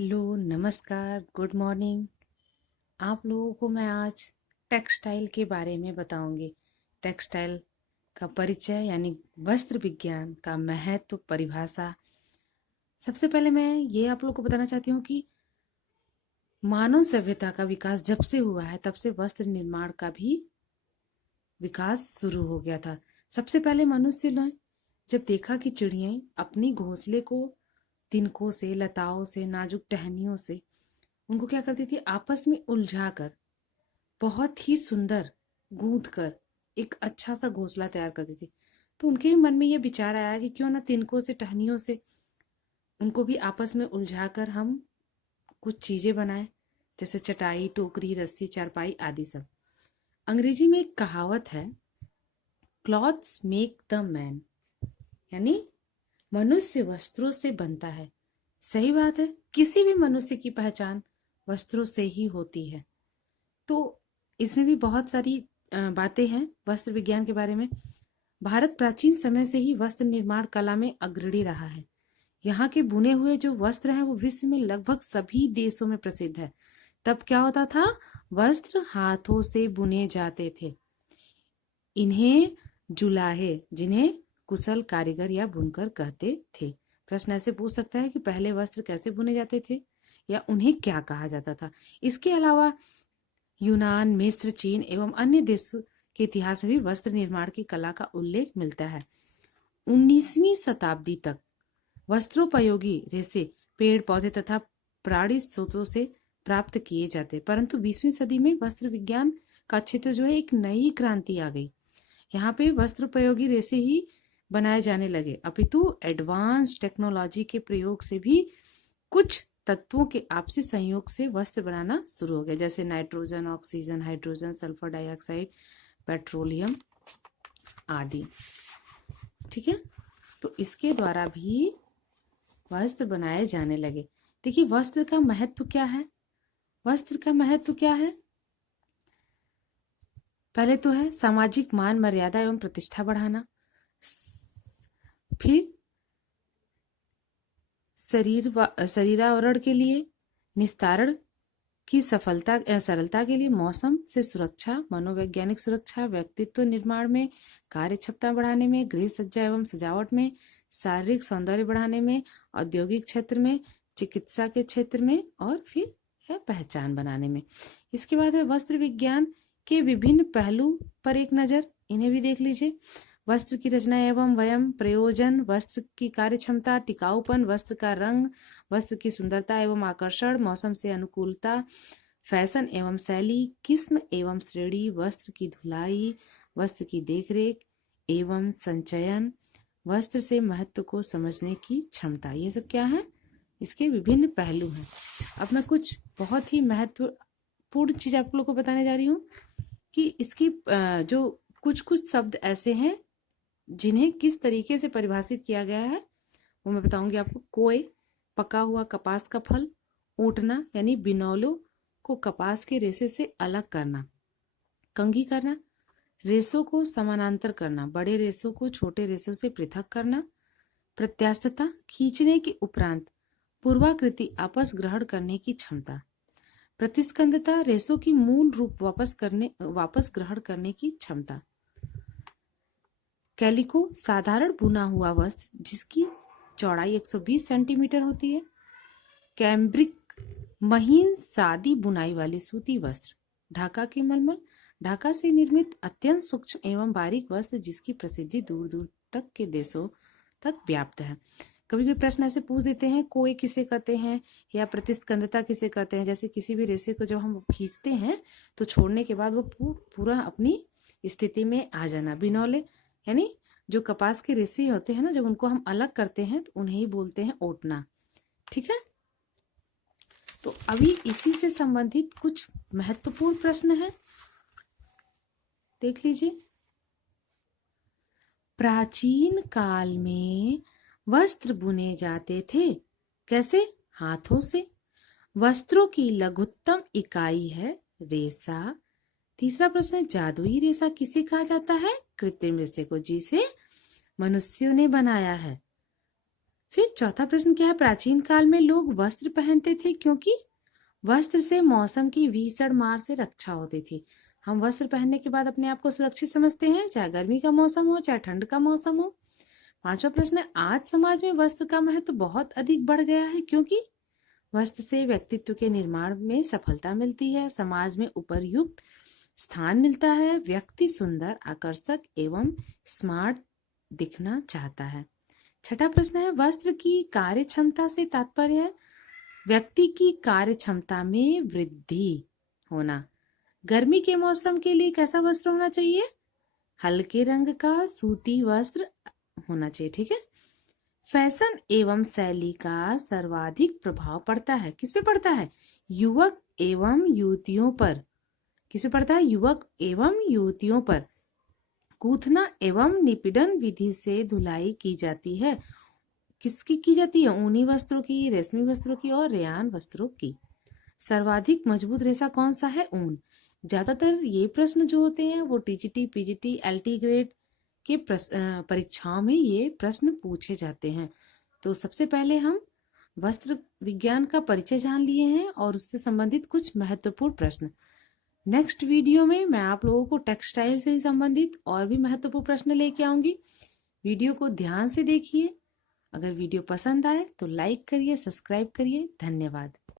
Hello, नमस्कार, good morning. आप लोगों को मैं आज टेक्सटाइल के बारे में बताऊंगी। टेक्सटाइल का परिचय यानी वस्त्र विज्ञान का महत्व, परिभाषा। सबसे पहले मैं ये आप लोगों को बताना चाहती हूँ कि मानव सभ्यता का विकास जब से हुआ है तब से वस्त्र निर्माण का भी विकास शुरू हो गया था। सबसे पहले मनुष्य ने जब देखा कि चिड़ियाएं अपनी घोंसले को तिनकों से, लताओं से, नाजुक टहनियों से उनको क्या करती थी, आपस में उलझा कर बहुत ही सुंदर गूंथ कर एक अच्छा सा घोंसला तैयार करती थी। तो उनके भी मन में ये विचार आया कि क्यों ना तिनकों से, टहनियों से उनको भी आपस में उलझा कर हम कुछ चीजें बनाएं, जैसे चटाई, टोकरी, रस्सी, चारपाई आदि सब। अंग्रेजी में एक कहावत है, क्लॉथ्स मेक द मैन, यानी मनुष्य वस्त्रों से बनता है। सही बात है, किसी भी मनुष्य की पहचान वस्त्रों से ही होती है। तो इसमें भी बहुत सारी बातें हैं वस्त्र विज्ञान के बारे में। भारत प्राचीन समय से ही वस्त्र निर्माण कला में अग्रणी रहा है। यहाँ के बुने हुए जो वस्त्र हैं वो विश्व में लगभग सभी देशों में प्रसिद्ध है। तब क्या होता था, वस्त्र हाथों से बुने जाते थे। इन्हें जुलाहे, जिन्हें कुशल कारीगर या बुनकर कहते थे। प्रश्न ऐसे पूछ सकता है कि पहले वस्त्र कैसे बुने जाते थे या उन्हें क्या कहा जाता था। इसके अलावा यूनान, मिस्र, चीन एवं अन्य देशों के इतिहास में भी वस्त्र निर्माण की कला का उल्लेख मिलता है। 19वीं शताब्दी तक वस्त्रोपयोगी रेशे पेड़ पौधे तथा प्राणी स्रोतों से प्राप्त किए जाते, परंतु 20वीं सदी में वस्त्र विज्ञान का क्षेत्र जो है एक नई क्रांति आ गई। यहाँ पे वस्त्रोपयोगी रेशे ही बनाए जाने लगे, अपितु एडवांस टेक्नोलॉजी के प्रयोग से भी कुछ तत्वों के आपसी संयोग से वस्त्र बनाना शुरू हो गया, जैसे nitrogen, oxygen, hydrogen, sulphur dioxide, petroleum आदि। ठीक है, तो इसके द्वारा भी वस्त्र बनाए जाने लगे। देखिए, वस्त्र का महत्व क्या है। वस्त्र का महत्व क्या है? पहले तो है सामाजिक मान मर्यादा एवं प्रतिष्ठा बढ़ाना, फिर शरीरावरण के लिए, निस्तारण की सरलता के लिए, मौसम से सुरक्षा, मनोवैज्ञानिक सुरक्षा, व्यक्तित्व निर्माण में, कार्य क्षमता बढ़ाने में, गृह सज्जा एवं सजावट में, शारीरिक सौंदर्य बढ़ाने में, औद्योगिक क्षेत्र में, चिकित्सा के क्षेत्र में, और फिर है पहचान बनाने में। इसके बाद है वस्त्र विज्ञान के विभिन्न पहलू पर एक नजर, इन्हें भी देख लीजिए। वस्त्र की रचना एवं वयम प्रयोजन, वस्त्र की कार्य क्षमता, टिकाऊपन, वस्त्र का रंग, वस्त्र की सुंदरता एवं आकर्षण, मौसम से अनुकूलता, फैशन एवं शैली, किस्म एवं श्रेणी, वस्त्र की धुलाई, वस्त्र की देखरेख एवं संचयन, वस्त्र से महत्व को समझने की क्षमता, ये सब क्या है, इसके विभिन्न पहलू हैं। अब मैं कुछ बहुत ही महत्वपूर्ण चीज आप लोग को बताने जा रही हूँ कि इसकी जो कुछ कुछ शब्द ऐसे हैं जिन्हें किस तरीके से परिभाषित किया गया है वो मैं बताऊंगी आपको। कोय, पका हुआ कपास का फल। ऊटना यानी बिनौलों को कपास के रेशे से अलग करना। कंघी करना, रेशों को समानांतर करना, बड़े रेशों को छोटे रेशों से पृथक करना। प्रत्यास्थता, खींचने के उपरांत पूर्वाकृति आपस ग्रहण करने की क्षमता। प्रतिस्कंदता, रेशों की मूल रूप वापस ग्रहण करने की क्षमता। कैलिको, साधारण बुना हुआ वस्त्र जिसकी चौड़ाई 120 सेंटीमीटर होती है। कैम्ब्रिक, महीन सादी बुनाई वाले सूती वस्त्र। ढाका के मलमल, ढाका से निर्मित अत्यंत सूक्ष्म एवं बारीक वस्त्र जिसकी प्रसिद्धि दूर दूर तक के देशों तक व्याप्त है। कभी भी प्रश्न ऐसे पूछ देते हैं, कोई किसे कहते हैं या प्रतिस्कंदता किसे कहते हैं। जैसे किसी भी रेशे को जब हम खींचते हैं तो छोड़ने के बाद वो पूरा अपनी स्थिति में आ जाना। बिनौले यानी जो कपास के रेशे होते हैं ना, जब उनको हम अलग करते हैं तो उन्हें ही बोलते हैं ओटना। ठीक है, तो अभी इसी से संबंधित कुछ महत्वपूर्ण प्रश्न है, देख लीजिए। प्राचीन काल में वस्त्र बुने जाते थे, कैसे? हाथों से। वस्त्रों की लघुत्तम इकाई है रेशा। तीसरा प्रश्न है, जादुई रेशा किसे कहा जाता है? कृत्रिम रेशे को, जिसे मनुष्यों ने बनाया है। फिर चौथा प्रश्न क्या है, प्राचीन काल में लोग वस्त्र पहनते थे क्योंकि वस्त्र से मौसम की भीषण मार से रक्षा होती थी। हम वस्त्र पहनने के बाद अपने आप को सुरक्षित समझते हैं, चाहे गर्मी का मौसम हो चाहे ठंड का मौसम हो। पांचवा प्रश्न है, आज समाज में वस्त्र का महत्व बहुत अधिक बढ़ गया है क्योंकि वस्त्र से व्यक्तित्व के निर्माण में सफलता मिलती है, समाज में उपयुक्त स्थान मिलता है, व्यक्ति सुंदर, आकर्षक एवं स्मार्ट दिखना चाहता है। छठा प्रश्न है, वस्त्र की कार्य क्षमता से तात्पर्य है व्यक्ति की कार्य क्षमता में वृद्धि होना। गर्मी के मौसम के लिए कैसा वस्त्र होना चाहिए? हल्के रंग का सूती वस्त्र होना चाहिए, ठीक है। फैशन एवं शैली का सर्वाधिक प्रभाव पड़ता है, किस पे पड़ता है? युवक एवं युवतियों पर। किस पे पड़ता है? युवक एवं युवतियों पर। गूंथना एवं निपीड़न विधि से धुलाई की जाती है। किसकी की जाती है? ऊनी वस्त्रों की, रेशमी वस्त्रों की और रेयान वस्त्रों की। सर्वाधिक मजबूत रेशा कौन सा है? ऊन। ज्यादातर ये प्रश्न जो होते हैं वो टीजीटी, पीजीटी, एलटी ग्रेड के परीक्षाओं में ये प्रश्न पूछे जाते हैं। तो सबसे पहले हम वस्त्र विज्ञान का परिचय जान लिए हैं और उससे संबंधित कुछ महत्वपूर्ण प्रश्न। नेक्स्ट वीडियो में मैं आप लोगों को टेक्सटाइल से संबंधित और भी महत्वपूर्ण प्रश्न लेके आऊंगी। वीडियो को ध्यान से देखिए। अगर वीडियो पसंद आए तो लाइक करिए, सब्सक्राइब करिए। धन्यवाद।